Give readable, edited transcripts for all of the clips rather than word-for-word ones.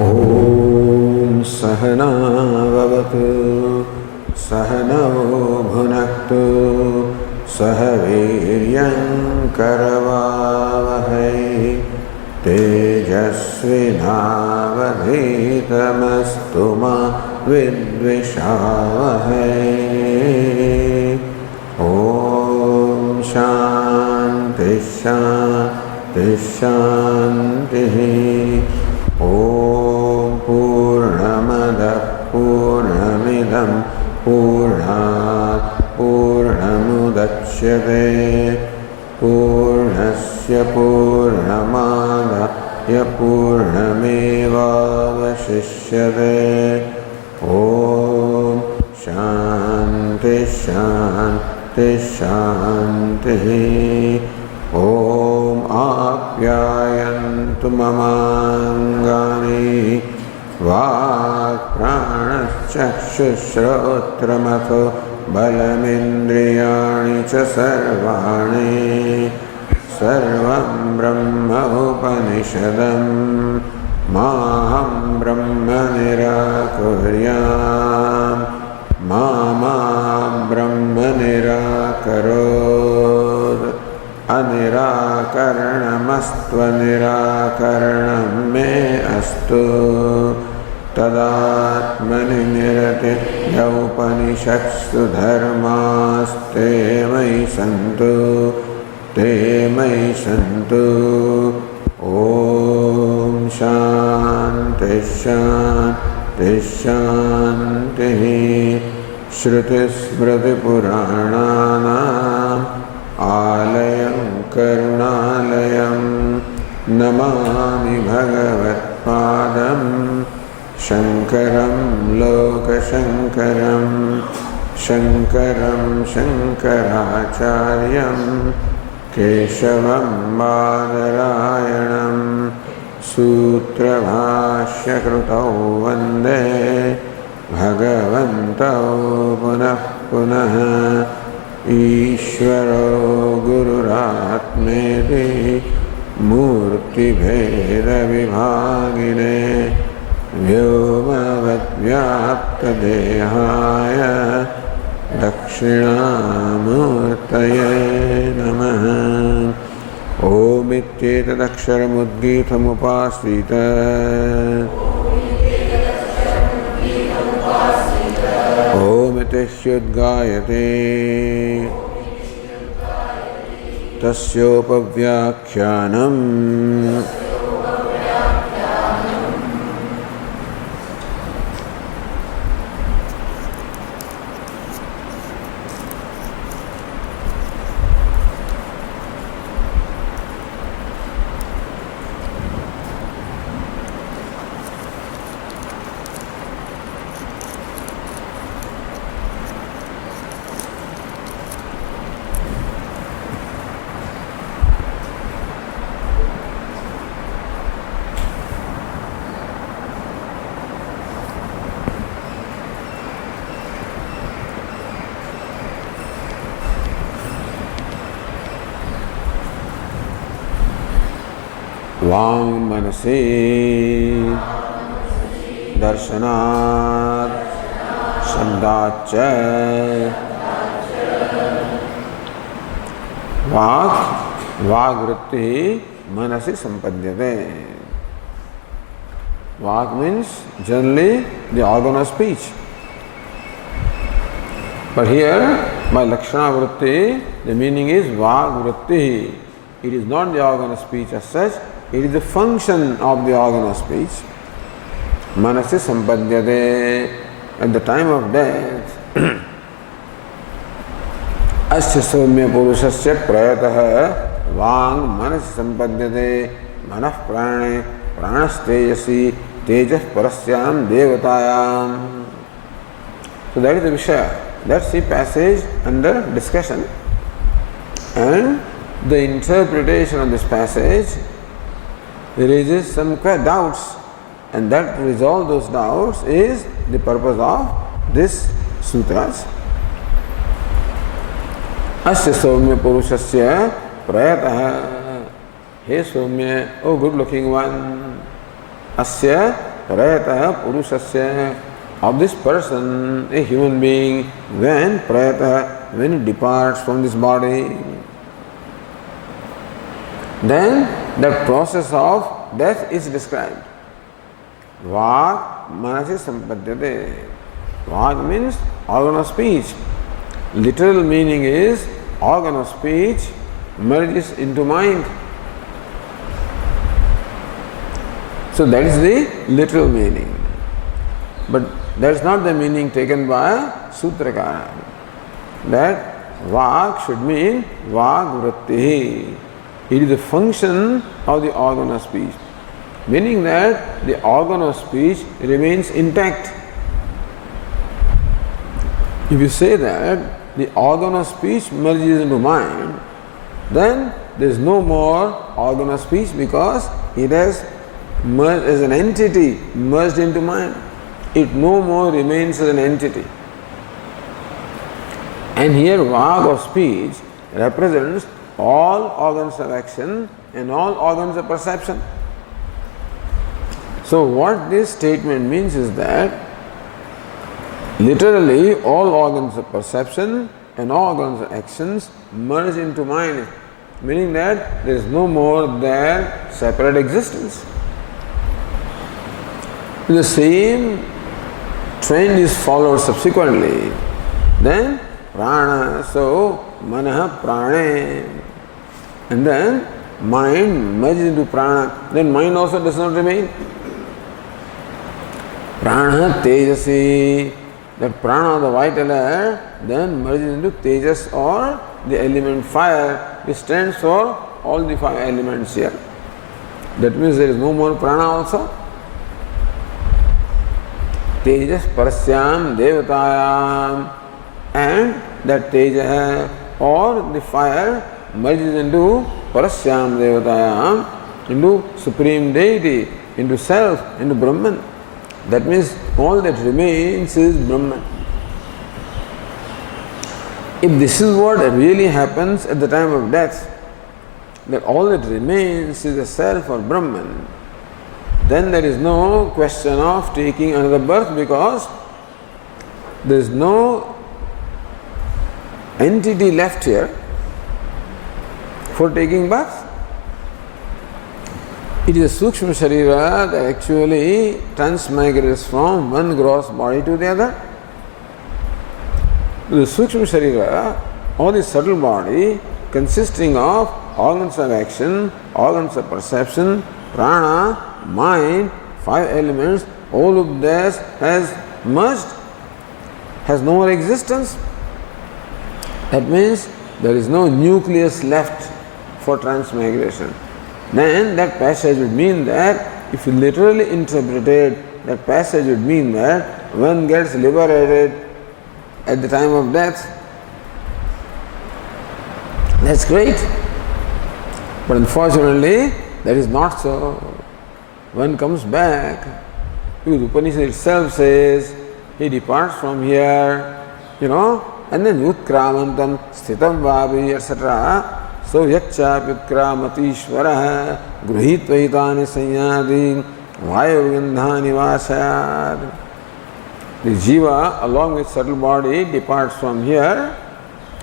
ॐ सहना भवतु सहनौ भुनक्तु सह वीर्यं करवावहै तेजस्विनावधीतमस्तु मा विद्विषावहै। ॐ शान्ति शान्ति शान्तिः। ॐ पूर्णमदः पूर्णमिदं पूर्णात् पूर्णमुदच्यते पूर्णस्य पूर्णमादाय पूर्णमेवावशिष्यते। ॐ शान्ति शान्ति शान्तिः। ॐ आप्यायन्तु ममाङ्गानि वाक्प्राणश्चक्षुश्रोत्रमथो बलमिन्द्रियाणि च सर्वाणि सर्वं ब्रह्म उपनिषदं माहं ब्रह्म निराकुर्याम् मा ब्रह्म निराकरोत्। अनिराकरणमस्त्वनिराकरणं मे अस्तु तदात्मनि निरतिर्यौपनिषत्सु धर्मास्ते मयि सन्तु ते मयि सन्तु। ॐ शान्ति शान्ति शान्तिः। श्रुतिस्मृतिपुराणानाम् आलयं करुणालयं नमामि भगवत्पादं शङ्करं लोकशङ्करं शङ्करं शङ्कराचार्यं केशवं बादरायणं सूत्रभाष्यकृतौ वन्दे भगवन्तौ पुनः पुनः। ईश्वरो गुरुरात्मेति मूर्तिभेदविभागिने व्योमवद्व्याप्तदेहाय दक्षिणामूर्तये नमः। ओमित्येतदक्षरमुद्गीतमुपासीत ओमिति ह्युद्गायते तस्योपव्याख्यानम् वांग मनसे दर्शनात् शब्दाच्च वाक् वाग्वृत्ति मनसि संपद्यते. Vak means generally the organ of speech. But here by Lakshana Vritti the meaning is Vak Vritti. It is not the organ of speech as such. It is the function of the organ of speech. Manasi sampadhyate. At the time of death, asya soumya purushasya prayatah vang manasi sampadhyate manah prane pranasteyasi tejas parasyam devatayam. So that is the Vishaya. That's the passage under discussion. And the interpretation of this passage raises some doubts, and that to resolve those doubts is the purpose of this sutras. Asya soumya purushasya prayatah. Hey Soumya, oh good looking one. Asya prayatah purusasya, of this person, a human being, when prayatah, when it departs from this body, then that process of death is described. Vag manasi sampadyate. Vag means organ of speech. Literal meaning is organ of speech merges into mind. So that is the literal meaning. But that is not the meaning taken by Sutrakara. That Vag should mean Vag vritti. It is the function of the organ of speech. Meaning that the organ of speech remains intact. If you say that the organ of speech merges into mind, then there is no more organ of speech because it has merged as an entity, merged into mind. It no more remains as an entity. And here Vag of speech represents all organs of action and all organs of perception. So what this statement means is that literally all organs of perception and all organs of actions merge into mind, meaning that there is no more their separate existence. The same trend is followed subsequently. Then prana, so manah prane, and then mind merges into prana, then mind also does not remain. Prana tejasi, that prana, the vital air, then merges into tejas or the element fire, which stands for all the 5 elements here. That means there is no more prana also. Tejas parasyam devatayam, and that teja or the fire merges into parasyam devatayam, into supreme deity, into self, into Brahman. That means all that remains is Brahman. If this is what really happens at the time of death, that all that remains is the self or Brahman, then there is no question of taking another birth because there is no entity left here for taking birth. It is a Sukshma Sharira that actually transmigrates from one gross body to the other. The Sukshma Sharira, or the subtle body, consisting of organs of action, organs of perception, prana, mind, 5 elements, all of this has merged, has no more existence. That means there is no nucleus left for transmigration. Then that passage would mean that, if you literally interpreted, that passage would mean that one gets liberated at the time of death. That's great. But unfortunately, that is not so. One comes back, because Upanishad itself says, he departs from here, and then Utkramantam Sthitam Vabi, etc. So Yachapyutkramatishvara Gruhitvaitani Sanyadi Vayogandhani Vasad. The jiva, along with subtle body, departs from here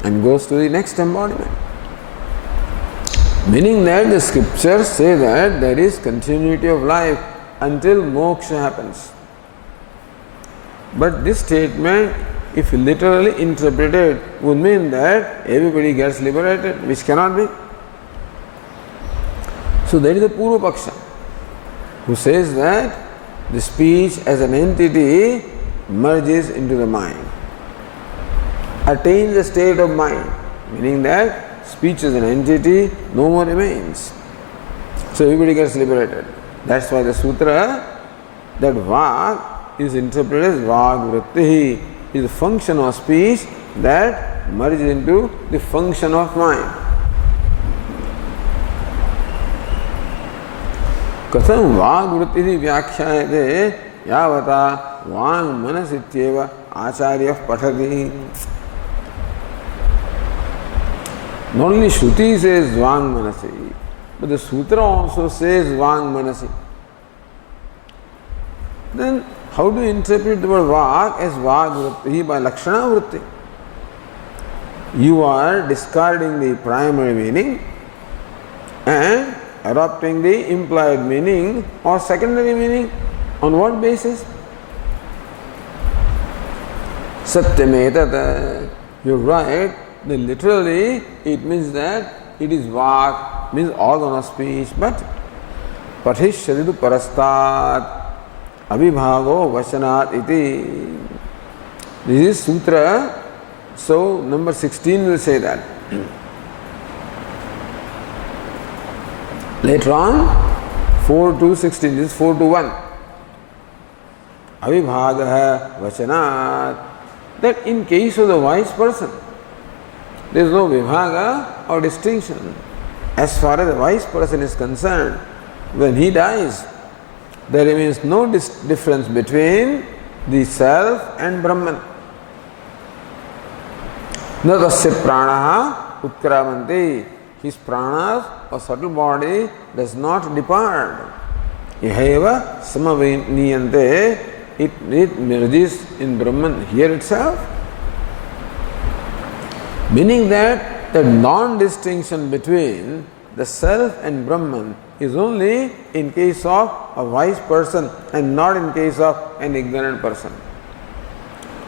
and goes to the next embodiment. Meaning that the scriptures say that there is continuity of life until moksha happens. But this statement, if literally interpreted, would mean that everybody gets liberated, which cannot be. So that is the Purva Paksha, who says that the speech as an entity merges into the mind, attains a state of mind, meaning that speech as an entity no more remains. So everybody gets liberated. That's why the sutra, that Vag is interpreted as Vag vritti, is the function of speech that merges into the function of mind. Katham Vag vritti vyakhyayate yavata Vang manasityeva acharya pathati. Not only Shruti says Vang manasi, but the sutra also says Vang manasi. then how do you interpret the word vak as vak vritti by lakshana vritti? You are discarding the primary meaning and adopting the implied meaning or secondary meaning. On what basis? Satyam you're right. Then literally it means that it is vak, means organ of speech, but patisharidu parastat abhibhago vasanat iti. This is sutra. So number 16 will say that. Later on, 4 to 16, this is 4 to 1. Avibhagaha vachanat. That in case of the wise person, there is no vibhaga or distinction. As far as the wise person is concerned, when he dies, there remains no difference between the self and Brahman. Na tasya pranaha utkramanti. His pranas or subtle body does not depart. Ihaiva samaviniyante. It merges in Brahman here itself. Meaning that the non-distinction between the self and Brahman is only in case of a wise person and not in case of an ignorant person.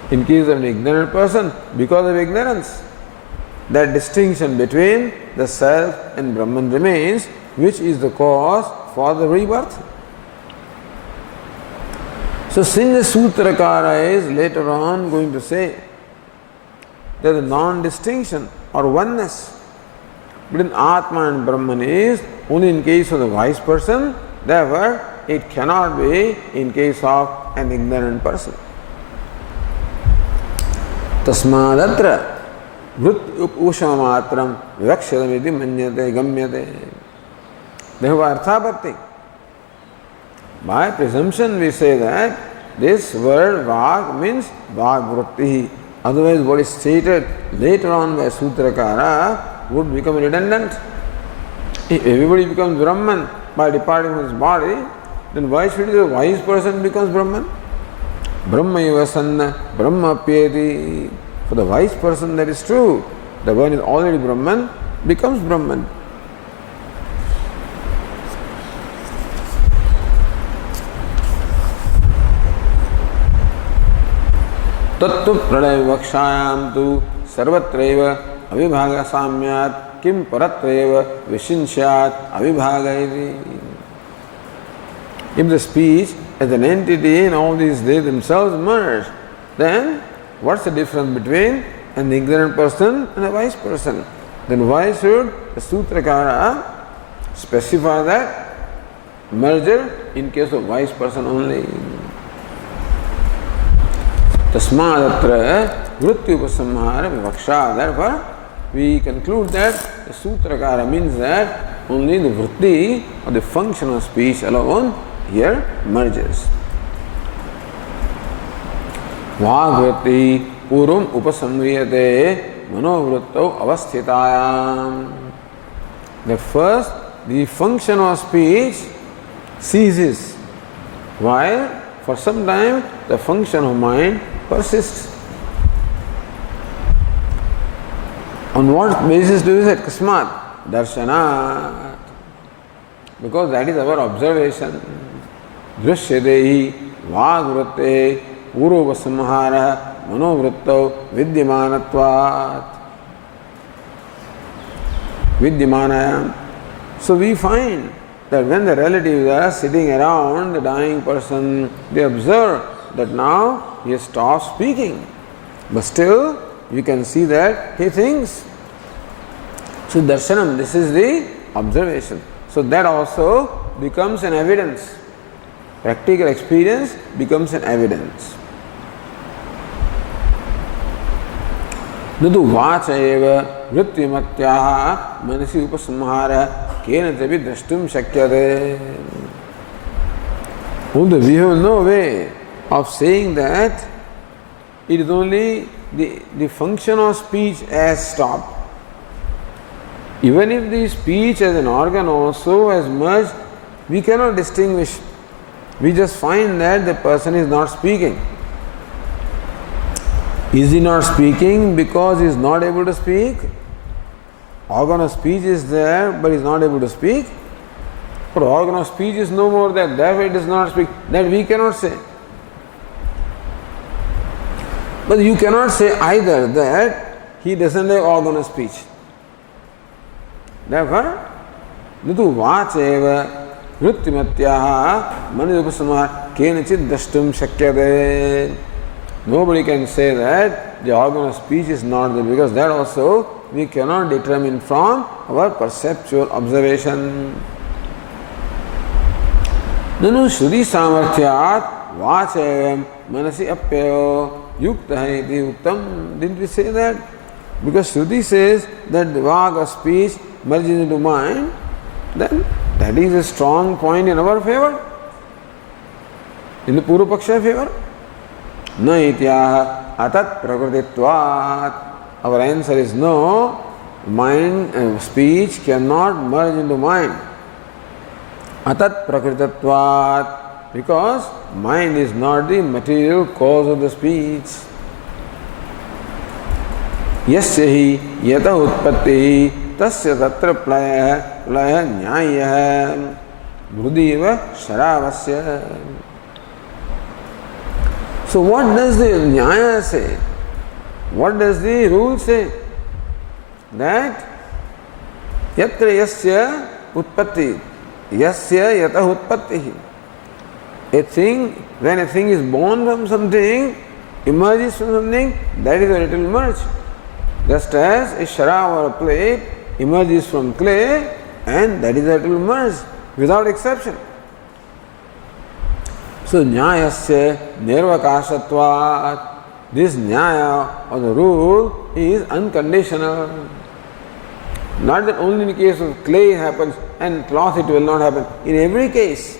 In case of an ignorant person, because of ignorance, that distinction between the self and Brahman remains, which is the cause for the rebirth. So since the Sutrakara is later on going to say that the non-distinction or oneness between Atma and Brahman is only in case of the wise person, therefore it cannot be in case of an ignorant person. Tasmadatra vrit upamatram vivakshyadamiti manyate gamyate. Therefore arthapatti. By presumption we say that this word vak means vak vritti. Otherwise what is stated later on by Sutrakara would become redundant. If everybody becomes Brahman by departing from his body, then why should the wise person becomes Brahman? Brahmaiva sanna brahmapyeti. For the wise person that is true. The one is already Brahman becomes Brahman. Tattu pralaya vakshayam tu sarvatreva avibhaga samyat kim paratreva vishinshyat avibhaga iti. If the speech as an entity and all these they themselves merge, then what's the difference between an ignorant person and a wise person? Then why should the Sutrakara specify that merger in case of wise person only? Tasmadatra vritti upasamhara vivaksha. Therefore, we conclude that the Sutrakara means that only the vritti or the function of speech alone here merges. Vagvritti purum upasamriyate manovrittau avasthitayam. The first, the function of speech ceases, while for some time the function of mind persists. On what basis do we say Kasmat? Darshanat. Because that is our observation. Drishyadehi vagvritte purvasamhara manovrittau vidyamanatvat. Vidyamanayam. So we find that when the relatives are sitting around the dying person, they observe that now he has stopped speaking. But still, you can see that he thinks. So darshanam, this is the observation. So that also becomes an evidence. Practical experience becomes an evidence. Nadu vacha eva vrittimatyaha manasi upasamhara kena tabi drashtum shakyate. Although we have no way of saying that it is only the function of speech has stopped. Even if the speech as an organ also has merged, we cannot distinguish we just find that the person is not speaking. Is he not speaking because he is not able to speak? Organ of speech is there, but he is not able to speak. But organ of speech is no more there, therefore it does not speak. That we cannot say. But you cannot say either that he doesn't have organ of speech. Therefore, Nutu Vacheva Vrittimatyaha Manidupasama Kenachit Dashtum Shakyade. Nobody can say that the organ of speech is not there, because that also we cannot determine from our perceptual observation. Nanu Shruti Samarthyat Vachavam Manasi Apyayo Yukta iti Uktam. Didn't we say that? Because Shruti says that the vag of speech merges into mind, then that is a strong point in our favor, in the Purvapaksha favor. Na ityaha atat prakrititvat. Our answer is no. Mind and speech cannot merge into mind. Atat prakrititvat, because mind is not the material cause of the speech. Yasya hi yata utpatti tasya tatra playa nyaya mrudiva sharavasya. So what does the nyaya say? What does the rule say? That yatra yasya utpatti, yasya yata utpatti. A thing, when a thing is born from something, emerges from something, that is where it will emerge. Just as a sharav or a plate emerges from clay, and that is where it will emerge, without exception. So nyayasya nirvakashatvat. This nyaya or the rule is unconditional. Not that only in the case of clay it happens and cloth it will not happen. In every case,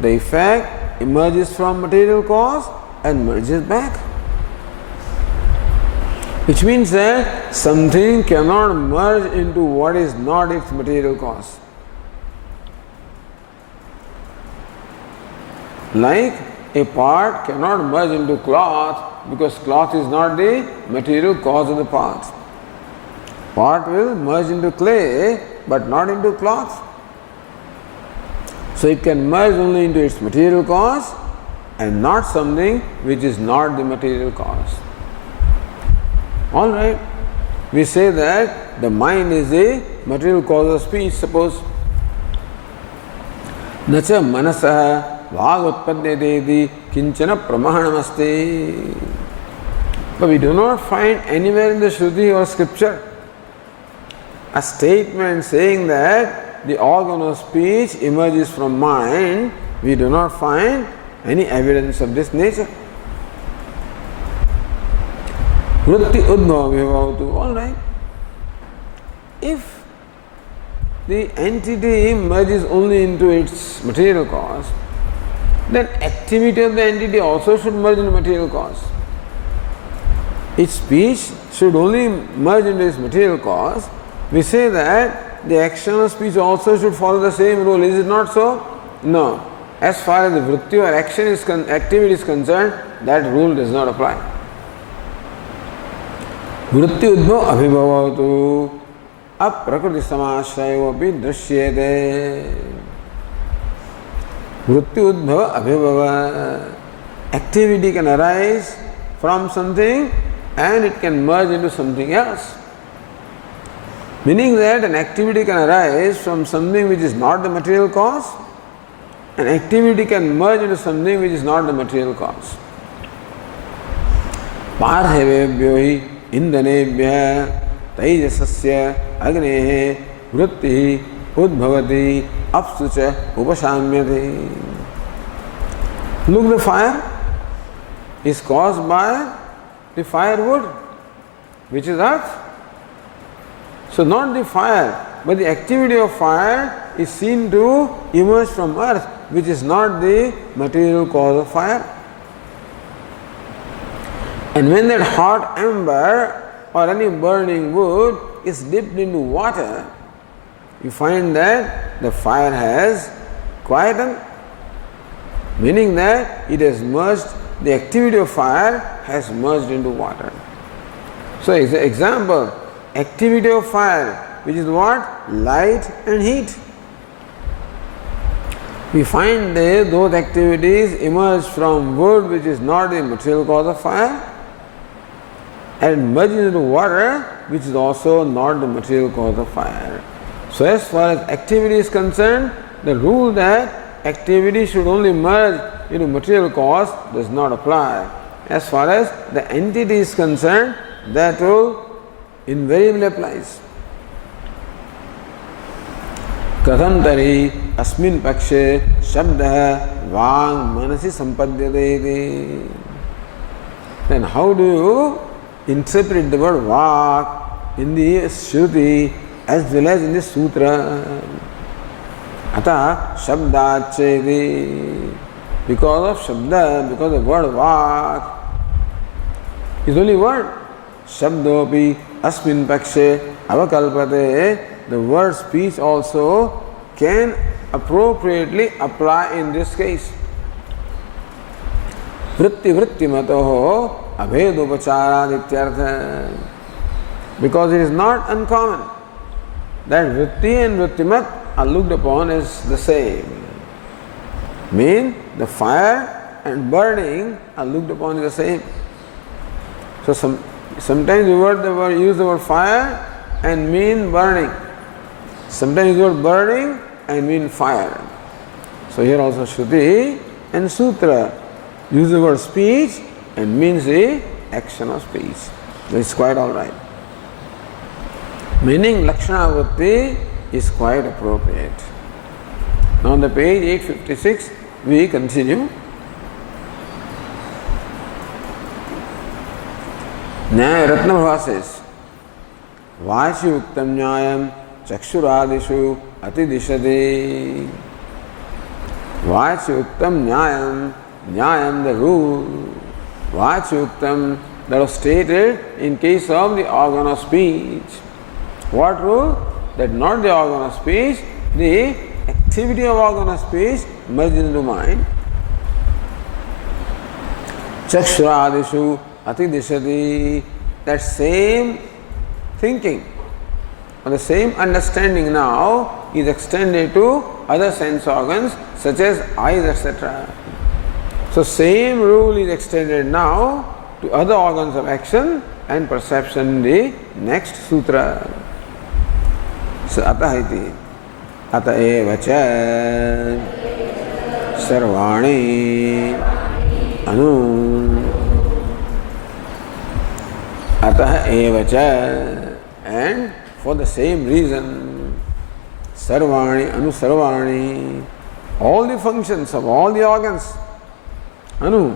the effect emerges from material cause and merges back. Which means that something cannot merge into what is not its material cause. Like a part cannot merge into cloth because cloth is not the material cause of the part. Part will merge into clay but not into cloth. So it can merge only into its material cause and not something which is not the material cause. Alright, we say that the mind is the material cause of speech, suppose. Nacha manasaha Vagutpadyadedi kinchana pramahanamasti. But we do not find anywhere in the Shruti or scripture a statement saying that the organ of speech emerges from mind. We do not find any evidence of this nature. Vritti udbhava vibhavatu. All right. If the entity merges only into its material cause, then activity of the entity also should merge into material cause. Its speech should only merge into its material cause. We say that the action of speech also should follow the same rule. Is it not so? No. As far as the vritti or activity is concerned, that rule does not apply. Vritti udbhava abhibhavatu aprakriti samashayopi drishyate. Vritti udbhava abhibhava. Activity can arise from something and it can merge into something else. Meaning that an activity can arise from something which is not the material cause, an activity can merge into something which is not the material cause. Parthavebhyo hi indanebhya taijasasya agnehe vritti udbhavati apsucha upashamyate. Look, the fire is caused by the firewood, which is earth. So not the fire, but the activity of fire is seen to emerge from earth, which is not the material cause of fire. And when that hot ember or any burning wood is dipped into water, you find that the fire has quietened. meaning that it has merged, the activity of fire has merged into water. So example, activity of fire, which is what? Light and heat. We find that those activities emerge from wood, which is not the material cause of fire, and merge into water, which is also not the material cause of fire. So as far as activity is concerned, the rule that activity should only merge into material cause does not apply. As far as the entity is concerned, that rule invariably applies. कथं तर्हि अस्मिन् पक्षे शब्दः वाङ् मनसि सम्पद्यते इति. Then how do you interpret the word vak in the Shruti as well as in the Sutra? Atah shabdacheti. Because of shabda, because the word vak is only word. Shabdopi asmin pakshe avakalpate. The word speech also can appropriately apply in this case. Vritti vritti matoho abhedupacharad ityartha. Because it is not uncommon that vritti and vrittimat are looked upon as the same. Mean the fire and burning are looked upon as the same. So sometimes you use the word fire and mean burning. Sometimes the word burning and mean fire. So here also Shruti and Sutra use the word speech and means the action of speech. It's quite alright. Meaning Lakshana Vritti is quite appropriate. Now on the page 856 we continue. Nyaya Ratnabhava says, Vachi Uktam Nyayam Chakshuradishu Atidishade. Vachi Uktam Nyayam, Nyayam the rule. Vachi Uktam that was stated in case of the organ of speech. What rule? That not the organ of speech, the activity of organ of speech merged into mind. Chakshuradishu Atidishadi. That same thinking or the same understanding now is extended to other sense organs such as eyes, etc. So same rule is extended now to other organs of action and perception in the next sutra. So atah iti ata eva cha sarvani anu atah eva cha. And for the same reason, sarvani, anusarvani, all the functions of all the organs, anu,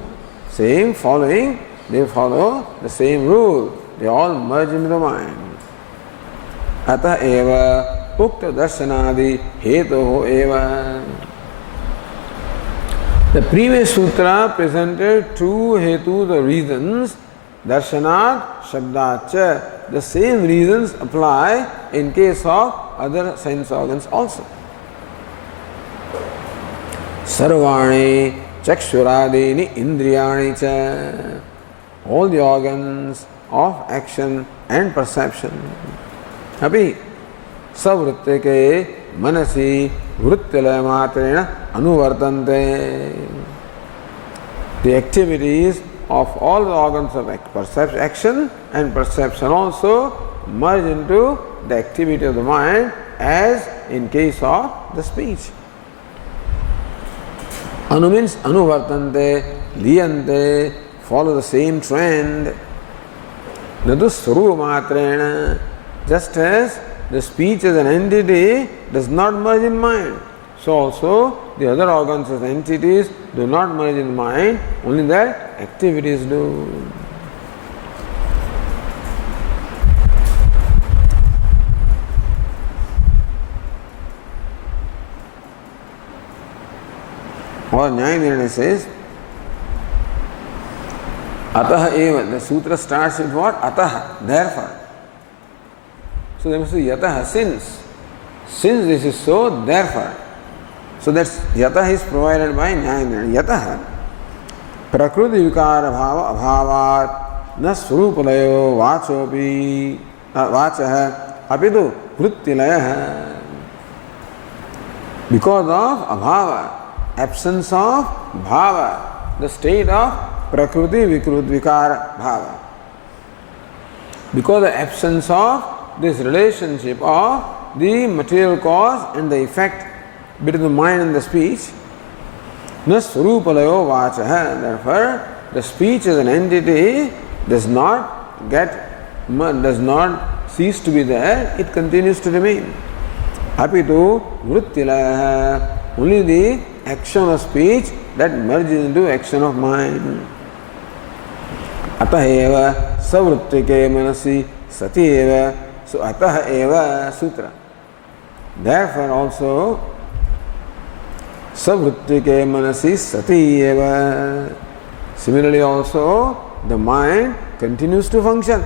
same following, they follow the same rule, they all merge into the mind. Atah eva ukta darshanadi hetoho eva. The previous sutra presented two hetus or reasons, darshanat, shabdacha. The same reasons apply in case of other sense organs also. Sarvani chakshuradini indriyani cha. All the organs of action and perception. Abhi savrittike manasi vrittilaya matrena anuvartante. The activities of all the organs of action and perception also merge into the activity of the mind as in case of the speech. Anu means anuvartante, liyante, follow the same trend. Nadu swarupa matrena, just as the speech as an entity does not merge in mind, so also the other organs as entities do not merge in mind, only their activities do. Or Nyaya Nirnaya says, Atah eva, the sutra starts with what? Atah, therefore. So they must say Yatah, since. Since this is so, therefore. So that's yatah is provided by Nyayendra. Yatah prakriti vikara bhava abhavat na swarupalayo vachopi vachah apitu vrittilayah. Because of abhava, absence of bhava, the state of prakriti vikara bhava. Because the absence of this relationship of the material cause and the effect between the mind and the speech, na swarupalayo vachaha, therefore the speech as an entity does not cease to be there, it continues to remain. Apitu vrittilaha, only the action of speech that merges into action of mind. Atah eva savrittike manasi sati eva, so atah eva sutra. Therefore also savrittike manasi sati eva. Similarly also the mind continues to function.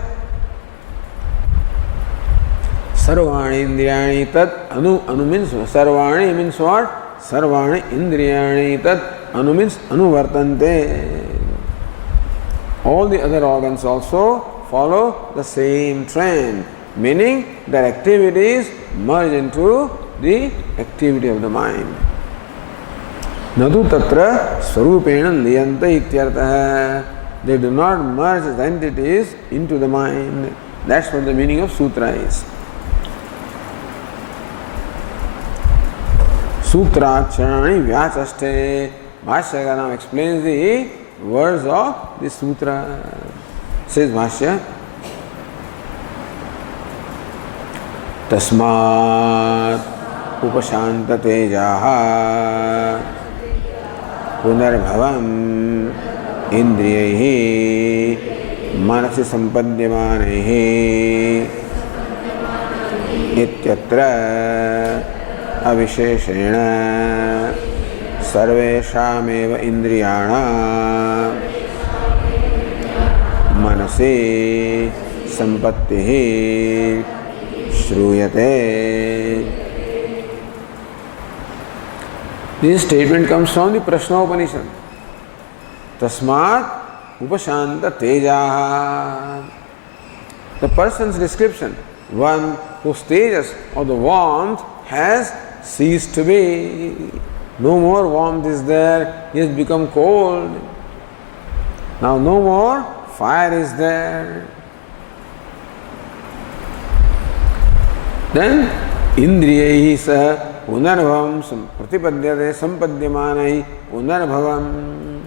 Sarvani indriyani tat anu means sarvani means what? Sarvani indriyani tat anu means anuvartante. All the other organs also follow the same trend, meaning their activities merge into the activity of the mind. Nadu tatra swarupena liyanta ityartha. They do not merge as entities into the mind. That's what the meaning of sutra is. Sutracharani vyachaste. Bhashyaka now explains the words of the sutra. Says Bhashya, Tasmat upashanta tejaha punarbhavam indriyaihi manasi sampadyamanaihi ityatra avisheshena sarveshameva indriyana manasi sampattihi shruyate. This statement comes from the Prashna Upanishad. Tasmat upashanta tejaha. The person's description, one whose tejas or the warmth has ceased to be. No more warmth is there, he has become cold. Now no more fire is there. Then indriyaihi sah punarbhavam pratipadyate sampadyamanai punarbhavam.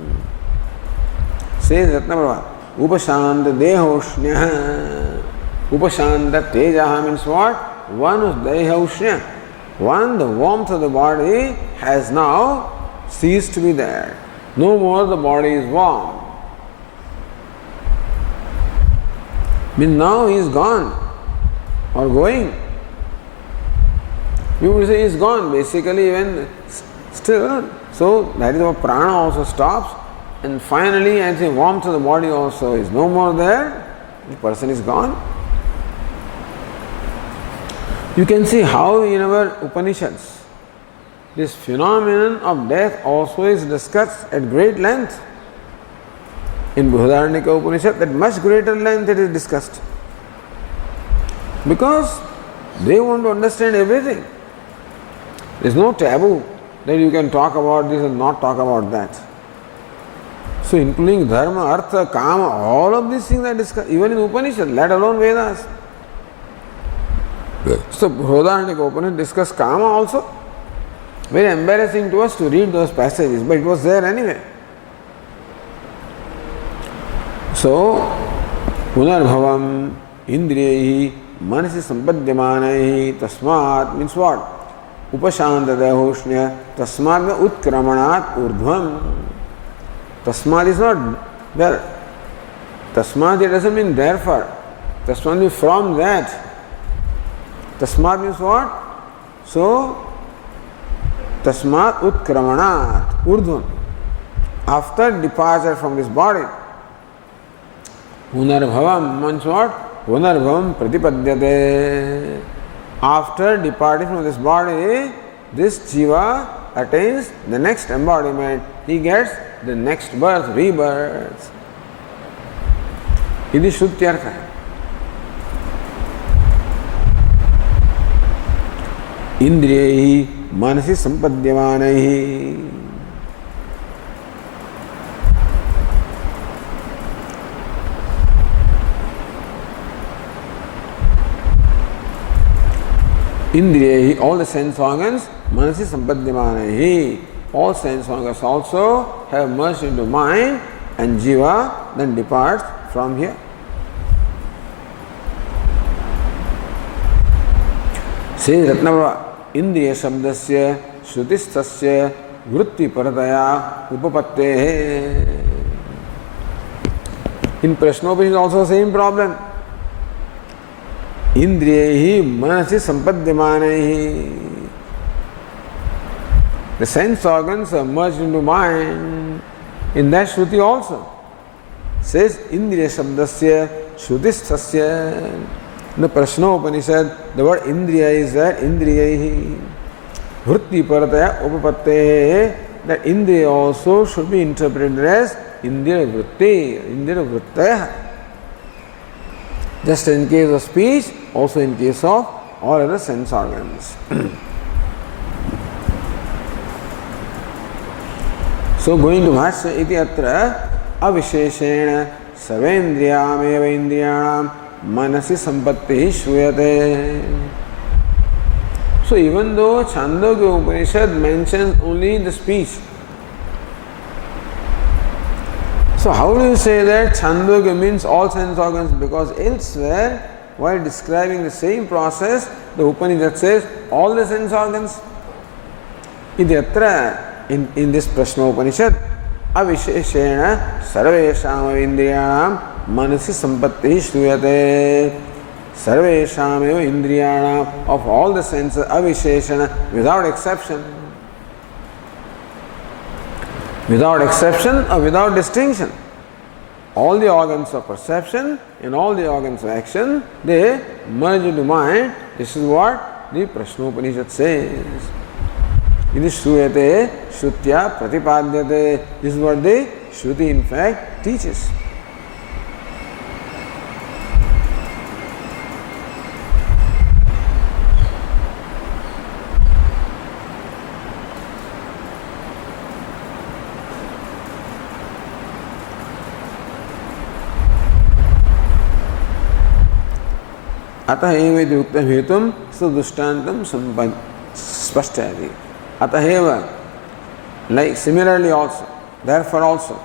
Says Ratnaprabha, upashanta dehoshnya. Upashanta tejaha means what? One whose dehoshnya. One, the warmth of the body has now ceased to be there. No more the body is warm. Means now he is gone or going. You would say he is gone. Basically, when still, so that is why prana also stops, and finally, as the warmth of the body also is no more there, the person is gone. You can see how in our Upanishads this phenomenon of death also is discussed at great length. In Brihadaranyaka Upanishad, at much greater length it is discussed. Because they want to understand everything. There is no taboo that you can talk about this and not talk about that. So including dharma, artha, kama, all of these things are discussed, even in Upanishad, let alone Vedas. So Brihadaranyaka Upanishad discuss kama also. Very embarrassing to us to read those passages, but it was there anyway. So punarbhavam indriyaihi manasi sampadyamanaihi tasmat means what? Upashanta dehoshnya tasmat mein utkramanat urdhvam. Tasmat is not there. Tasmat it doesn't mean therefore. Tasmat means from that. Tasmat means what? So tasmat utkramanat urdhvam. After departure from this body. Punarbhavam means what? Punarbhavam pratipadyate. After departing from this body, this jiva attains the next embodiment, he gets the next birth, rebirth. इति श्रुत्यर्थः. इंद्रियैः मनसि संपद्यमानैः. Indriyahi, all the sense organs, manasi sampadhyamanahi. All sense organs also have merged into mind, and jiva then departs from here. Says Ratnavara, Indriya Shabdasya Shrutistasya Vritti Parataya Upapattehe. In Prashnopanishad is also same problem. Indriyehi manasi sampadhyamanahi. The sense organs are merged into mind. In that Shruti also says Indriya Shabdasya Shrutistasya. In the Prashnopanishad, the word Indriya is there, Indriyehi. Vritti Parataya Upapattehe. That Indriya also should be interpreted as Indriya Vritti, Indriya Vrittaya. Just in case of speech, also in case of all other sense organs. So going to Bhashya, iti atra avisheshena savendriyameva indriyanam manasi sampatti shruyate. So even though Chandogya Upanishad mentions only the speech, so how do you say that Chandogya means all sense organs? Because elsewhere, while describing the same process, the Upanishad says all the sense organs. In this Prashna Upanishad, avisheshena sarvesham indriyanam manasi sampatti shruyate. Sarvesham indriyanam, of all the senses, avisheshena, without exception. Without exception or without distinction. All the organs of perception and all the organs of action, they merge into mind. This is what the Prashnopanishad says. Iti shruyate shrutya pratipadyate. This is what the Shruti in fact teaches. अतः एव इति उक्तं हेतुं सदृष्टान्तं स्पष्टयति. अतः एव, like similarly also, therefore also.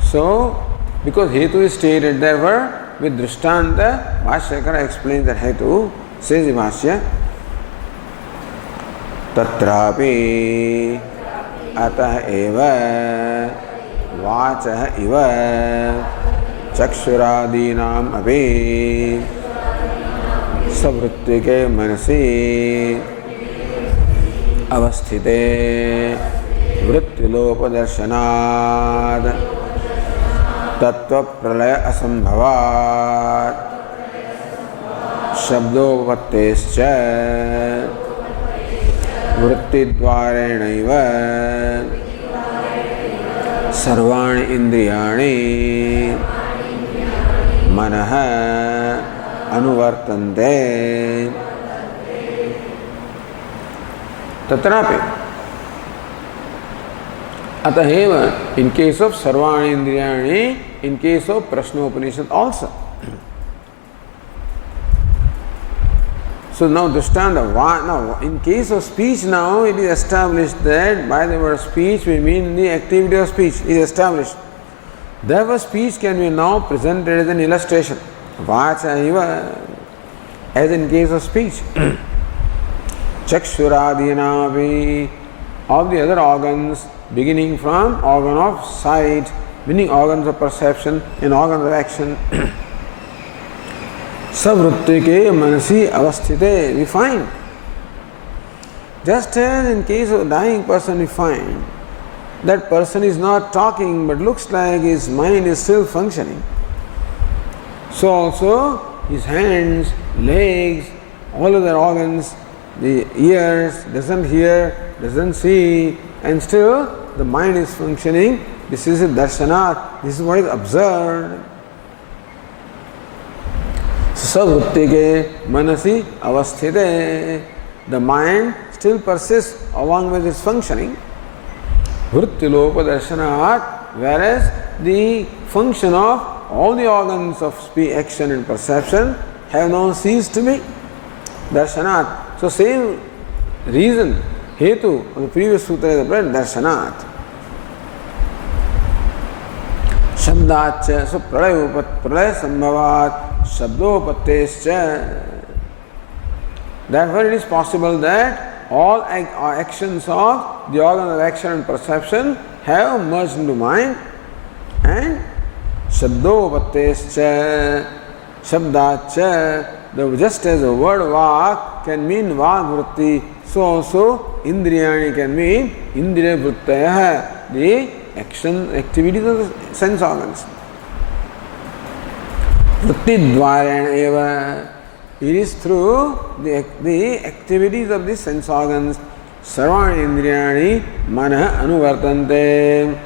So, because hetu is stated, therefore, with drishtanta, Bhashyakara explains that hetu, says the Bhashya, tatrapi atah eva vachah iva chakshuradinam api सवृत्ति के मनसी अवस्थिते वृत्तिलोपदर्शनात् तत्व प्रलय असंभवात् शब्दोपपत्तेश्च वृत्तिद्वारेणैव सर्वाणि इंद्रियाणि मनः अनुवर्तन्ते. तत्रापि अतएव, in case of sarvani indriyani, in case of Prashnopanishad also. So now drishtanta, now in case of speech, now it is established that by the word speech we mean the activity of speech is established. Therefore speech can be now presented as an illustration. Vacha iva, as in case of speech. Chakshuradinavi, of the other organs, beginning from organ of sight, meaning organs of perception and organs of action. Savrutti ke manasi avasthite, we find. Just as in case of a dying person, we find that person is not talking but looks like his mind is still functioning. So also his hands, legs, all other organs, the ears doesn't hear, doesn't see, and still the mind is functioning. This is a darshanat. This is what is observed. Savruttike manasi avasthite. The mind still persists along with its functioning. Vrittilopa darshanat. Whereas the function of all the organs of speech, action and perception have now ceased to be. Darshanat. So same reason, hetu of the previous sutra is applied, darshanat. Shabdacha. So pralaya sambhavat shabdopattescha. Therefore it is possible that all actions of the organ of action and perception have merged into mind, and shabdopattescha, shabdacha, just as the word vak can mean vak vritti, so also indriyani can mean indriya vrittaya, the action, activities of the sense organs. Vritti dvarena eva. It is through the activities of the sense organs. Sarvani indriyani mana anuvartante.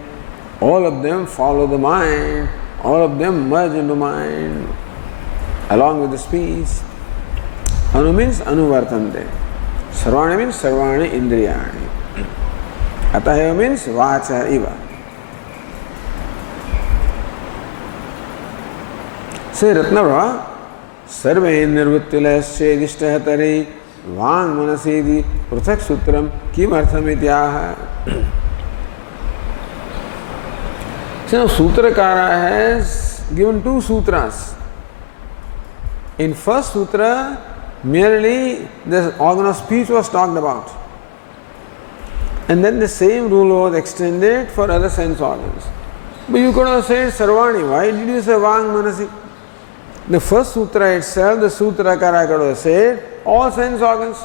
All of them follow the mind. All of them merge into mind along with the speech. Anu means anuvartante. Sarvani means sarvani indriyani. Ataheva means vacha iva. Say Ratnavra. सर्वे निर्वृत्तिलयश्चेदिष्टः तर्हि वाङ् मनसीति पृथक् सूत्रं किमर्थमित्याह. So Sutrakara has given two sutras. In first sutra, merely the organ of speech was talked about, and then the same rule was extended for other sense organs. But you could have said Sarvani. Why did you say Vaṅ Manasi? The first sutra itself, the Sutrakara could have said all sense organs.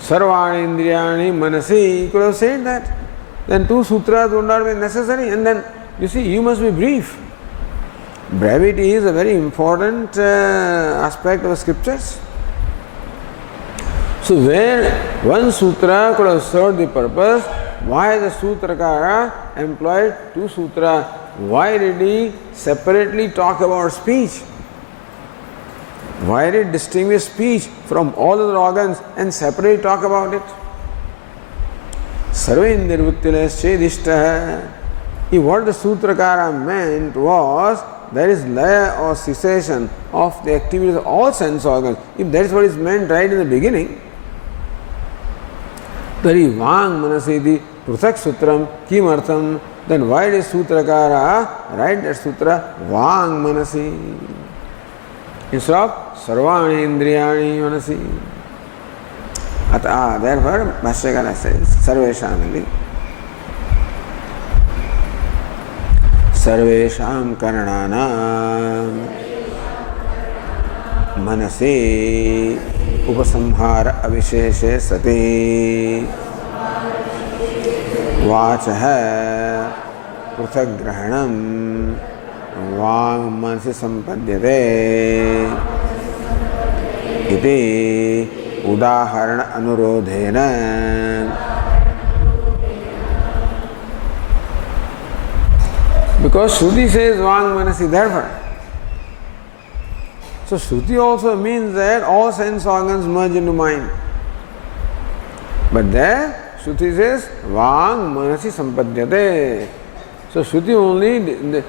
Sarvani Indriyani Manasi, he could have said that. Then two sutras would not be necessary, and then you see, you must be brief. Brevity is a very important aspect of the scriptures. So where one sutra could have served the purpose, why the Sutrakara employed two sutras? Why did he separately talk about speech? Why did he distinguish speech from all other organs and separately talk about it? Sarvendirvuttilaschedishta. What the Sutrakara meant was there is laya or cessation of the activities of all sense organs. If that is what is meant right in the beginning, tari Vaṅ Manasiti Pruthak Sutram Kimartham. Then why did Sutrakara write that sutra Vaṅ Manasi instead of Sarvani Indriyani Manasi? Therefore, Bhashyakara says Sarvesham. Sarvesham Karananam Manasi Upasamhara Avisheshe Sati Vachaha Pruthagrahanam Vaṅ Manasi Sampadhyate Iti Udaharana Anurodhena. Because Shruti says Vaṅ Manasi, therefore. So Shruti also means that all sense organs merge into mind. But there Shruti says Vaṅ Manasi Sampadhyate. So Shruti only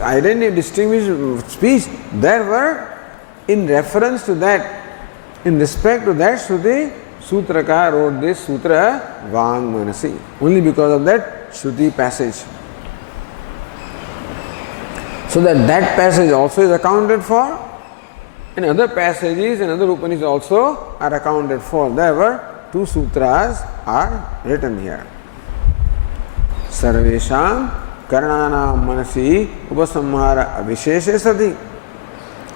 identify, distinguish speech. Therefore, in reference to that, in respect to that Shruti, Sutrakara wrote this sutra Vaṅ Manasi. Only because of that Shruti passage. So that passage also is accounted for, and other passages and other Upanishads also are accounted for. Therefore, two sutras are written here. Sarvesham Karananam Manasi Upasamhara Avisheshe Sati.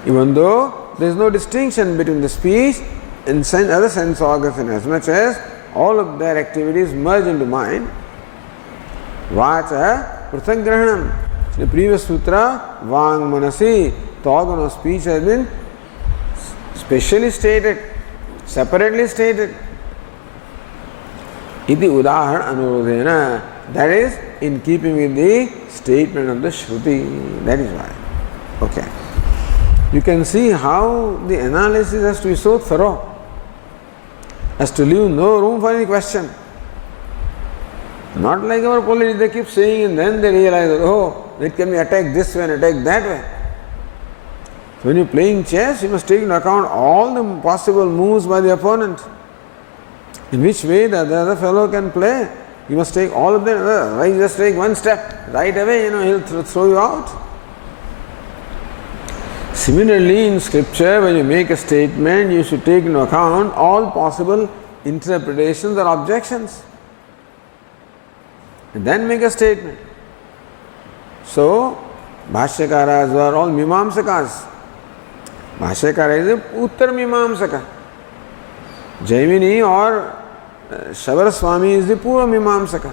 Even though there is no distinction between the speech and other sense organs, in as much as all of their activities merge into mind. Vacha Pruthagrahanam. The previous sutra, Vaṅ Manasi, the organ of speech has been specially stated, separately stated. iti udahana anurodhena. That is in keeping with the statement of the Shruti. That is why. Okay. You can see how the analysis has to be so thorough as to leave no room for any question. Not like our politics, they keep saying and then they realize that, oh, it can be attacked this way and attacked that way. So when you're playing chess, you must take into account all the possible moves by the opponent. In which way the other fellow can play. You must take all of them. Why you just take one step, right away, he'll throw you out. Similarly, in scripture, when you make a statement, you should take into account all possible interpretations or objections. And then make a statement. So, Bhashyakaras were all Mimamsakas. Bhashyakara is Uttar Mimamsaka. Jaimini or Shavar Swami is the Purva Mimamsaka.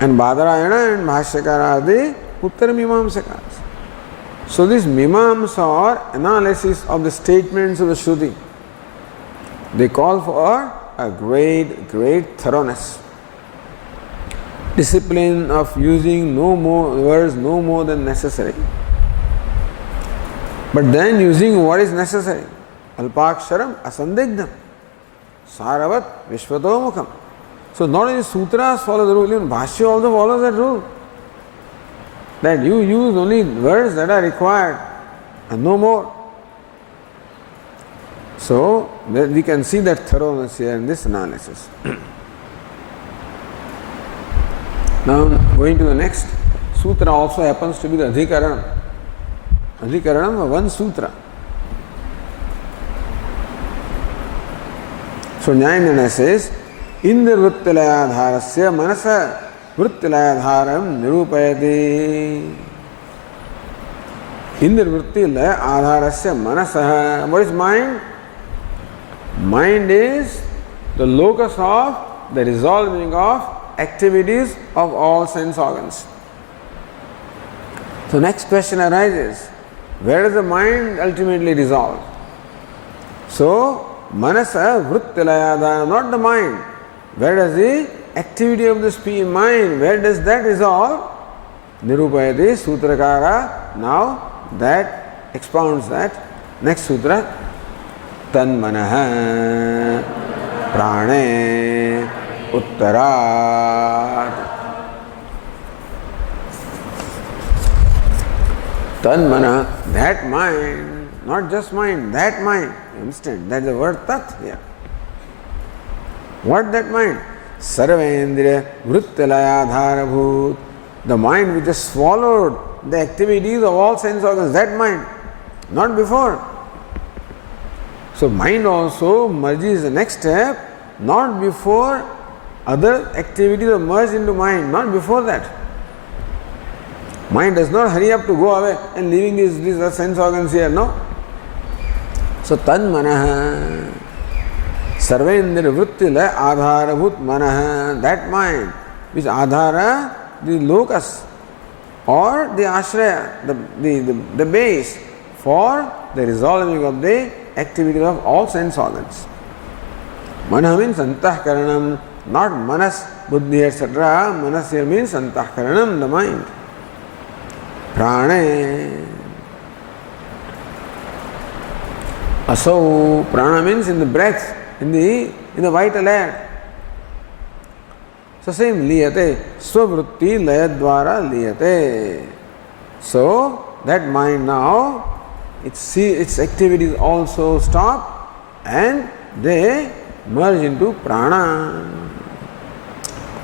And Badarayana and Bhashyakara are the Uttar Mimamsakas. So this Mimamsa or analysis of the statements of the Shruti, they call for a great thoroughness. Discipline of using no more words, no more than necessary. But then using what is necessary. Alpaksharam asandigdham. Saravat vishvatomukham. So not only sutras follow the rule, even Bhashya also follows that rule. That you use only words that are required and no more. So we can see that thoroughness here in this analysis. Now going to the next sutra also happens to be the Adhikaranam. Adhikaranam of one sutra. So Nyayana says, Indra Vrittilayadharasya manasa Vrittilayadharam nirupayati. Indra Vrittilayadharasya manasa. What is mind? Mind is the locus of the resolving of activities of all sense organs. So next question arises, where does the mind ultimately resolve? So manasa vrittilayadhara, not the mind. Where does the activity of the mind, where does that resolve? Nirupayati Sutrakara now that expounds that. Next sutra, Tanmanaha Prane Uttarat. Tanmana, that mind, not just mind, that mind. You understand? That is the word tat here. What that mind? Sarvendriya Vrittilayadharabhut. The mind which has swallowed the activities of all sense organs, that mind, not before. So mind also merges the next step, not before other activities are merged into mind, not before that. Mind does not hurry up to go away and leaving these sense organs here, no. So tan manaha sarvendra vrittila adharavut manaha, that mind which adhara, the locus or the ashraya, the base for the resolving of the activities of all sense organs. Manah means antahkaranam, not manas, buddhi, etc. Manas here means antahkaranam, the mind. Prane. Asau, prana means in the breath, in the vital air. So same, liyate, svavrutti layadvara liyate. So that mind now, its activities also stop and they merge into prana.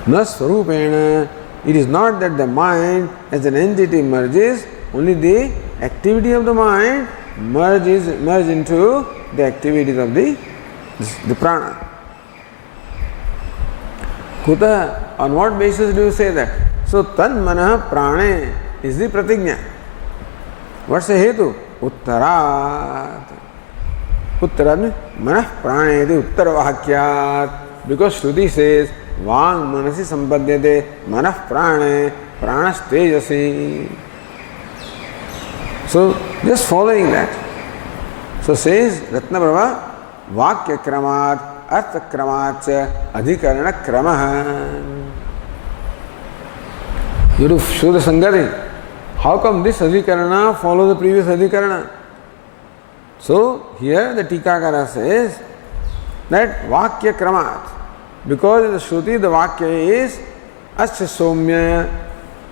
Nasvarupena, it is not that the mind as an entity merges, only the activity of the mind merge into the activities of the prana. Kuta, on what basis do you say that? So tan manah prane is the pratignya. What's the hetu? Uttarat. Uttarat manah prane iti uttaravahakyat. Because Shruti says Vang manasi sampadhyate manah prane pranas tejasi. So just following that. So says Ratnaprabha, Vakya kramat अर्थक्रमाच्च अधिकरण क्रमः. You have to show the Sangati. How come this adhikarana follows the previous adhikarana? So here the Tikakara says that Vakya Kramat, because in the Shruti the Vakya is Asya Somya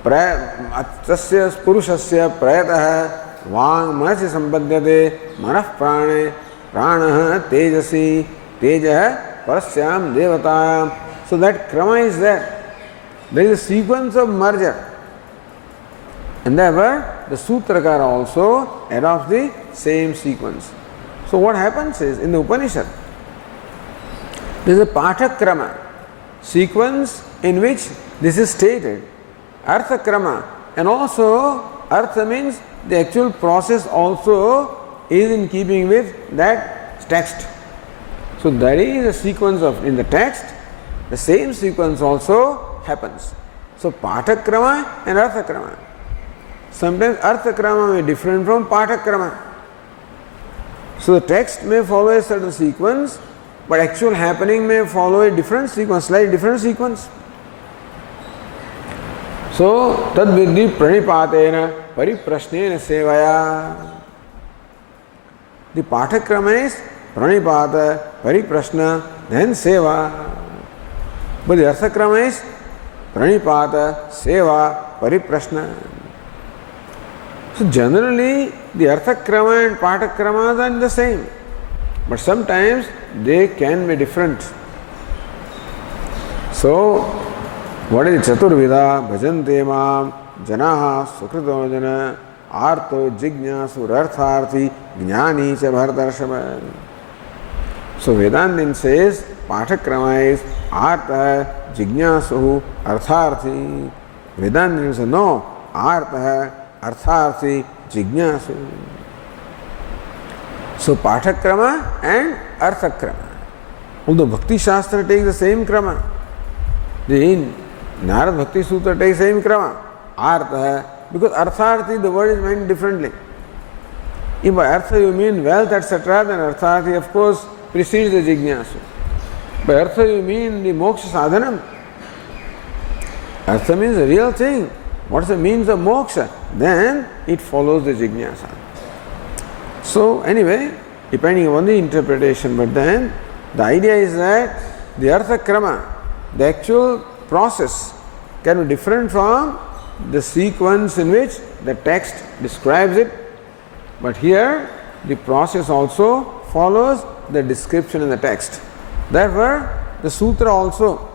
Tasya Purushasya Prayatah Vang Manasi Sampadhyate Manah Prane Pranah Tejasi Tejah Parasyam Devatayam. So that Krama is there. There is a sequence of merger. And therefore, the Sutrakara also adopts the same sequence. So what happens is, in the Upanishad, there is a Patakrama, sequence in which this is stated, Arthakrama, and also Artha means the actual process also is in keeping with that text. So there is a sequence of, in the text, the same sequence also happens. So Patakrama and Arthakrama. Sometimes Arthakrama may be different from Patakrama. So the text may follow a certain sequence, but actual happening may follow a different sequence, slightly different sequence. So tad vidhi pranipatena pariprashnena sevaya. The Patakrama is pranipata, pariprashna, then seva. But the Arthakrama is pranipata, seva, pariprashna. So generally the Arthakrama and Patakrama are the same, but sometimes they can be different. So what is Chaturvida bhajante mam janaha sukritojana arto jignasu artharthi jnani cha bhartarshava. So Vedantin says Patakrama is artha jignasu artharthi. Vedantin says no, artha Artharthi Jignasu. So Patakrama and Arthakrama. Although Bhakti Shastra takes the same krama, the Narad Bhakti Sutra takes the same krama, Artha, because Artharthi the word is meant differently. If by Artha you mean wealth etc., then Artharthi of course precedes the Jignasu. By Artha you mean the moksha sadhanam. Artha means the real thing. What's the means of moksha? Then it follows the jignasa. So anyway, depending on the interpretation, but then the idea is that the artha krama, the actual process, can be different from the sequence in which the text describes it. But here the process also follows the description in the text. Therefore, the sutra also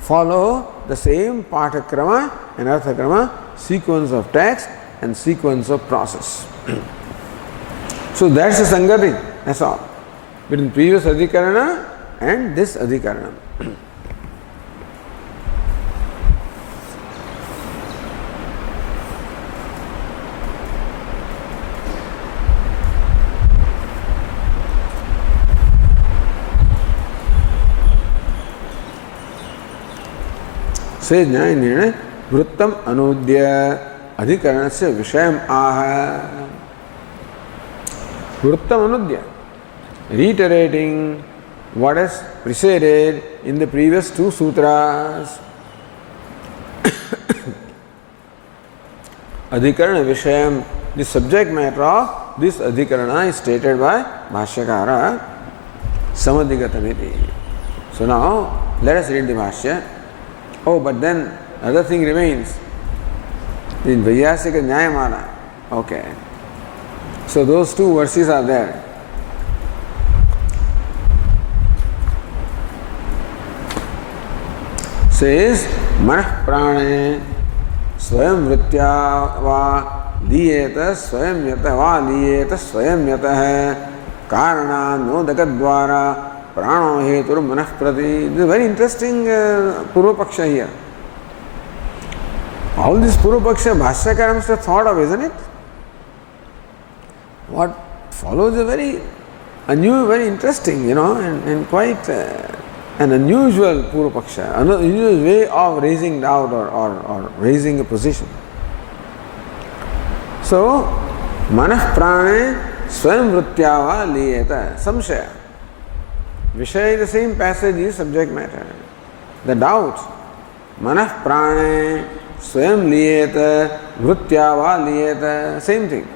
follow the same Patakrama and Arthakrama sequence of text and sequence of process. So that's the Sangati, that's all, between previous Adhikarana and this Adhikarana. से न्याय निर्णय वृत्तम अनुद्य अधिकरण से विषयम आह. वृत्तम अनुद्य, reiterating what is preceded in the previous two sutras. Adhikarana Vishayam, the subject matter of this Adhikarana is stated by Bhashyakara Samadhigatamiti. So now let us read the Bhashya. Oh, but then another thing remains. In Vaiyasika Nyayamala. Okay. So those two verses are there. Says Manah Prane Swayam Vrittya Va Liyeta Swayam Yata Va Liyeta Swayam Yata Hai Karana Nodakadvara Prano Hetur Manah Prati. This is a very interesting Purva Paksha here. All this Purva Paksha Bhashyakara must have thought of, isn't it? What follows is very very interesting, and quite an unusual Purva Paksha, an unusual way of raising doubt or raising a position. So, Manah Prane Swayam Vrittya Va Liyeta Samshaya. Vishaya is the same passage is subject matter. The doubt, manah prane swayam liyeta vrutya va liyeta, same thing.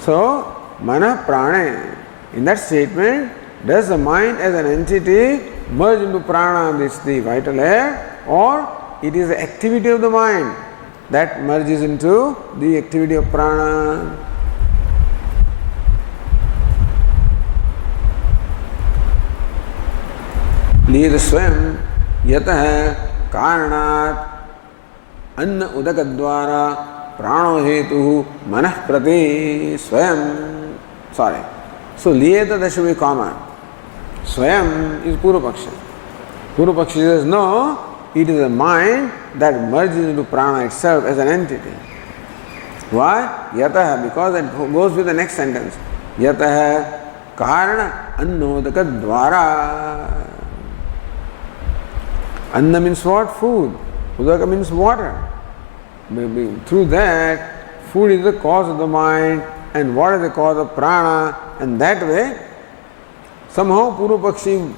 So, manah prane, in that statement, does the mind as an entity merge into prana, this the vital air, or it is the activity of the mind that merges into the activity of prana? लीद स्वयं यतः कारणात् अन्न उदक द्वारा प्राणो हेतु मनः प्रति स्वयं sorry so liyeta that should be common. Swayam is Purvapaksha. Purvapaksha says no, it is the mind that merges into prana itself as an entity. Why? Yatah, because it goes with the next sentence. Yatah karana annodaka dvara. Anna means what? Food. Udaka means water. Through that, food is the cause of the mind and water is the cause of prana, and that way somehow Purvapakshi,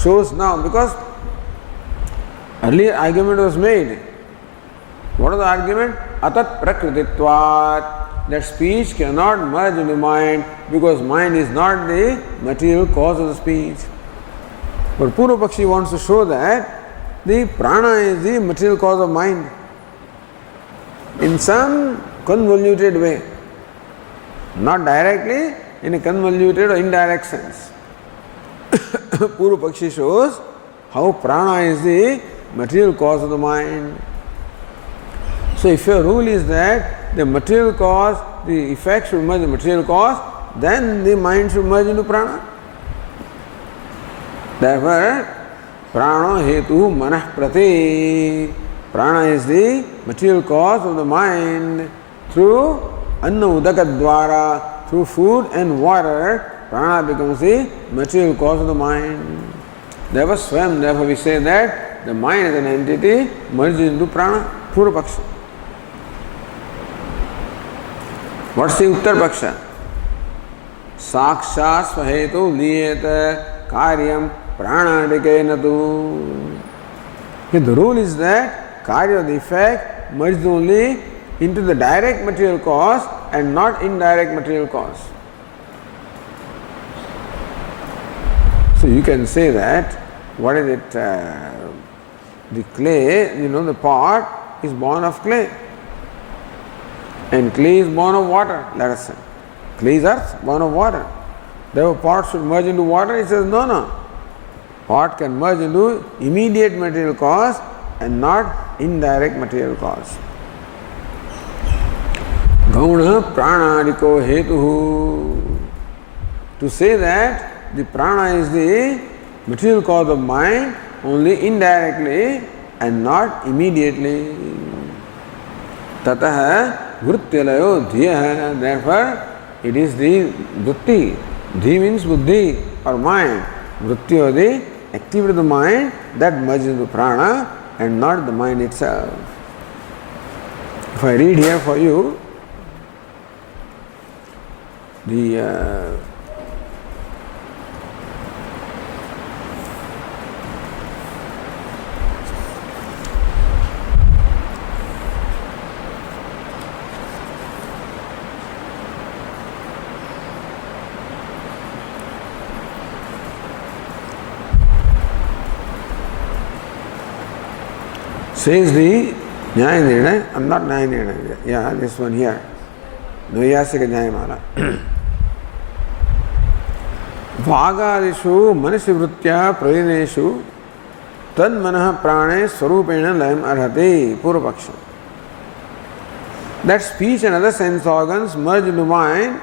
shows now, because earlier argument was made. What is the argument? Atat prakrititvat, that speech cannot merge into mind because mind is not the material cause of the speech. But Purvapakshi wants to show that the prana is the material cause of mind in some convoluted way, not directly, in a convoluted or indirect sense. Purvapakshi shows how prana is the material cause of the mind. So if your rule is that the material cause, the effect should merge the material cause, then the mind should merge into prana. Therefore, prano hetu manah prati. Prana is the material cause of the mind. Through anna udaka dvara, through food and water, prana becomes the material cause of the mind. Therefore, swam, therefore we say that the mind as an entity merges into prana, Purvapaksha. What's the Uttar Paksha? Saksha swahetu liyeta karyam pranadikena tu. The rule is that karya, the effect, merges only into the direct material cause and not indirect material cause. So you can say that, what is it, the clay, the pot is born of clay. And clay is born of water, let us say. Clay is earth, born of water. Therefore pot should merge into water. He says no. Pot can merge into immediate material cause and not indirect material cause. Gauna pranadiko hetuhu. To say that the prana is the material cause of mind only indirectly and not immediately. Tatah vrutyalayo dhiya. Therefore, it is the vritti. Dhi means buddhi or mind. Vritti or the activity of the mind that merges into prana and not the mind itself. If I read here for you, the says the Nyaya Nirnaya, not Nyaya Nirnaya, yeah, this one here, Nuyasika Nyayamala. Bhagadishu manasivritya prayineshu tad manah prane swarupena layam arhate. Purvapaksha. That speech and other sense organs merge into mind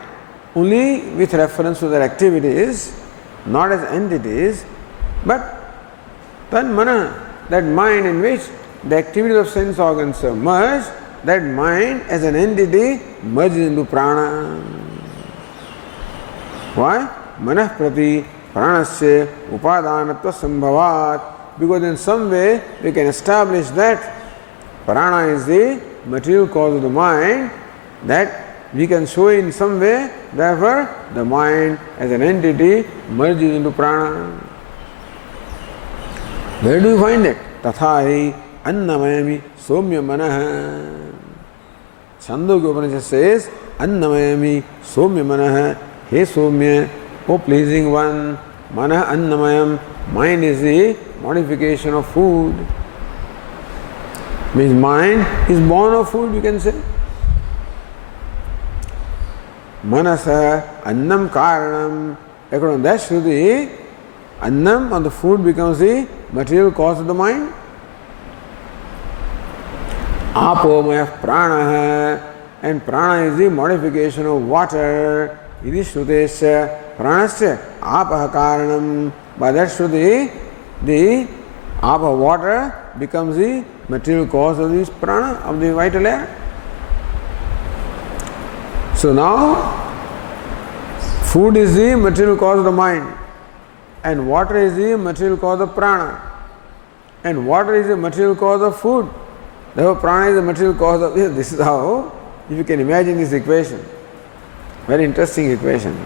only with reference to their activities, not as entities, but tad manah, that mind in which the activities of sense organs are merged, that mind as an entity merges into prana. Why? Manah prati pranasya upadanatva sambhavat. Because in some way we can establish that prana is the material cause of the mind that we can show in some way. Therefore, the mind as an entity merges into prana. Where do you find it? Tatha annamayami somya manaha. Chandogya Upanishad says, annamayami somya manaha. He somya, O pleasing one, manaha annamayam. Mind is the modification of food. Means mind is born of food, you can say. Manasa annam karanam. According to that Shruti, annam or the food becomes the material cause of the mind. Apomaya prana, and prana is the modification of water. Iti Shrutesya pranasya apaha karanam. By that Shruti, the apa water becomes the material cause of this prana, of the vital air. So now, food is the material cause of the mind, and water is the material cause of prana, and water is the material cause of food. Therefore, prana is the material cause of this. This is how, if you can imagine this equation, very interesting equation.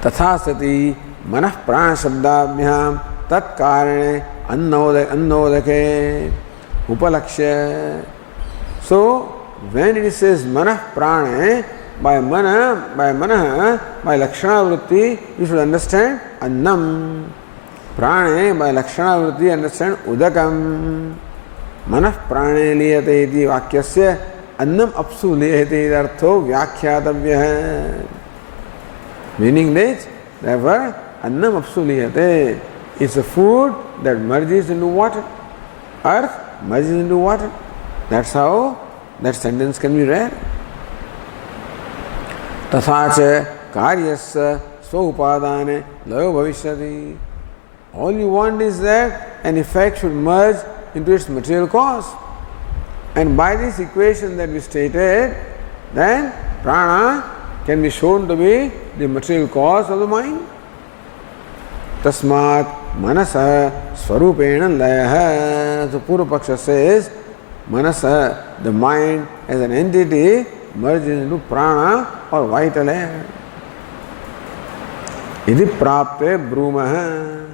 Tatha sati manah prana shabdabhyam tat karane annodake upalakshya. So, when it says manah prana, by lakshana vritti, you should understand annam. Prana, by lakshana vritti, understand udakam. Manah prane liyate iti vakyasya annam apsu liyate iti artho vyakhyatavyah. Meaning this, therefore, annam apsu liyate is a food that merges into water. Earth merges into water. That's how that sentence can be read. Tathacha karyasya swaupadane layo bhavishyati. All you want is that an effect should merge into its material cause. And by this equation that we stated, then prana can be shown to be the material cause of the mind. Tasmat manasa swarupena layaha. The Purva Paksha says, manasa, the mind as an entity, merges into prana or vital air. Iti prapte brumaha.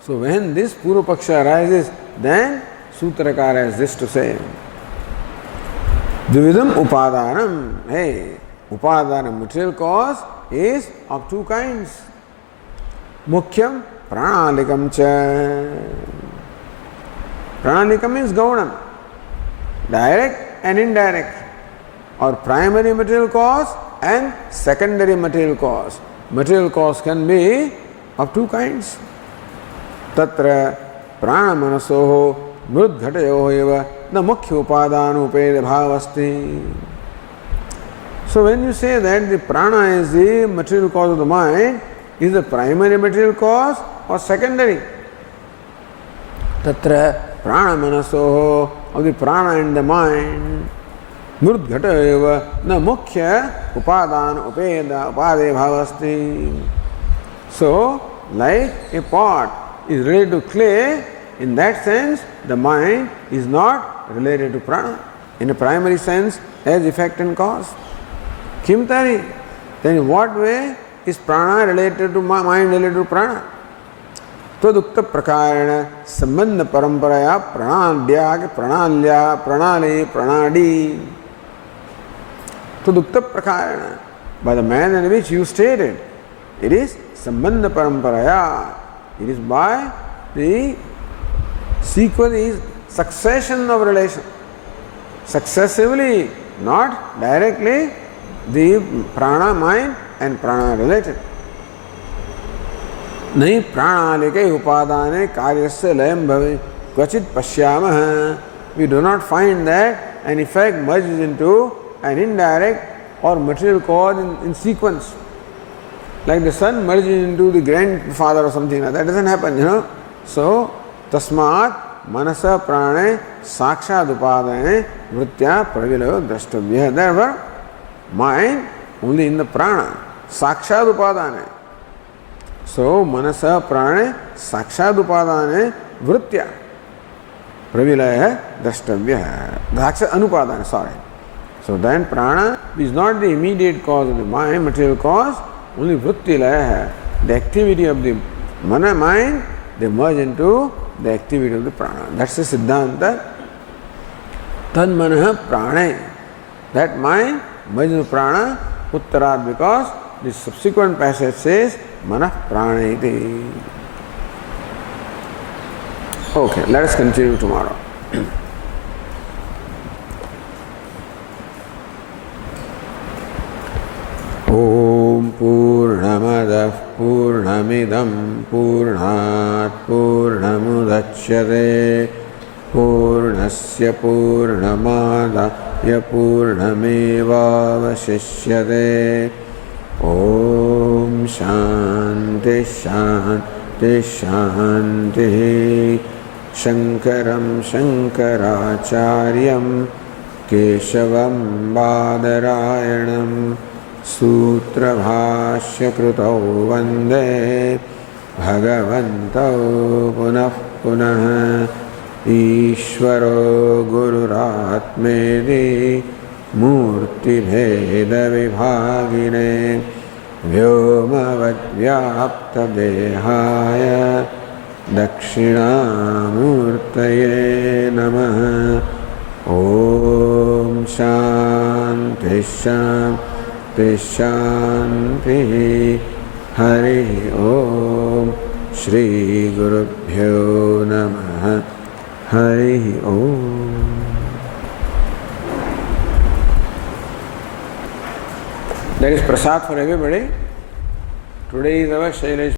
So when this Purva Paksha arises, then Sutrakara has this to say. Dvividam upadanam. Hey, upadanam, material cause, is of two kinds. Mukhyam pranalikam cha. Pranalikam means gaunam, direct and indirect, or primary material cause and secondary material cause. Material cause can be of two kinds. Tatra prana manasoho mrudghatayoho eva na mukhya upadana bhavasti. So when you say that the prana is the material cause of the mind, is the primary material cause or secondary? Tatra prana manasoho, of the prana and the mind, mrudghatayoho na mukhya upadana upade bhavasti. So, like a pot is related to clay, in that sense, the mind is not related to prana. In a primary sense, as effect and cause. Kim tari? Then in what way is prana related to mind, related to prana? Tadukta prakarana sambandha paramparaya pranadya pranalya pranale pranadi. Tadukta prakarana, by the manner in which you stated, it is sambandha paramparaya. It is by the sequence, is succession of relation. Successively, not directly, the prana mind and prana related. Nahi pranalike upadane karyasya layam bhave kvachit pashyamaha. We do not find that an effect merges into an indirect or material cause in sequence. Like the son merges into the grandfather or something like that. Doesn't happen, you know. So, tasmat manasa prane sakshad upadane vrittya pravilayo drashtavya. Therefore, mind only in the prana, sakshad upadane. So, manasa prane sakshad upadane vrittya pravilaya drashtavya. That's anupadana, sorry. So then prana is not the immediate cause of the mind, material cause, only vritti laya. The activity of the mind, they merge into the activity of the prana. That's the Siddhanta. Tan manah prana. That mind merges into prana, uttarad, because the subsequent passage says manah prana iti. Okay, let us continue tomorrow. Om Purnamadah Purnamidam Purnat Purnamudachyate Purnasya Purnamadaya Purnamevavashishyate. Om Shanti Shanti Shanti. Shankaram Shankaracharyam Keshavam Badarayanam Sutra Bhashya Krutau Vande Bhagavantau Punah Punah Ishvaro Gururatmedi Murti Bheda Vibhagine Vyomavad Vyapta Dehaya Dakshinamurtaye Namaha. Om Shanti Shanti Shanti. Hari Om. Shri Gurubhyo Namaha. Hari Om. There is prasad for everybody. Today is our Shailesh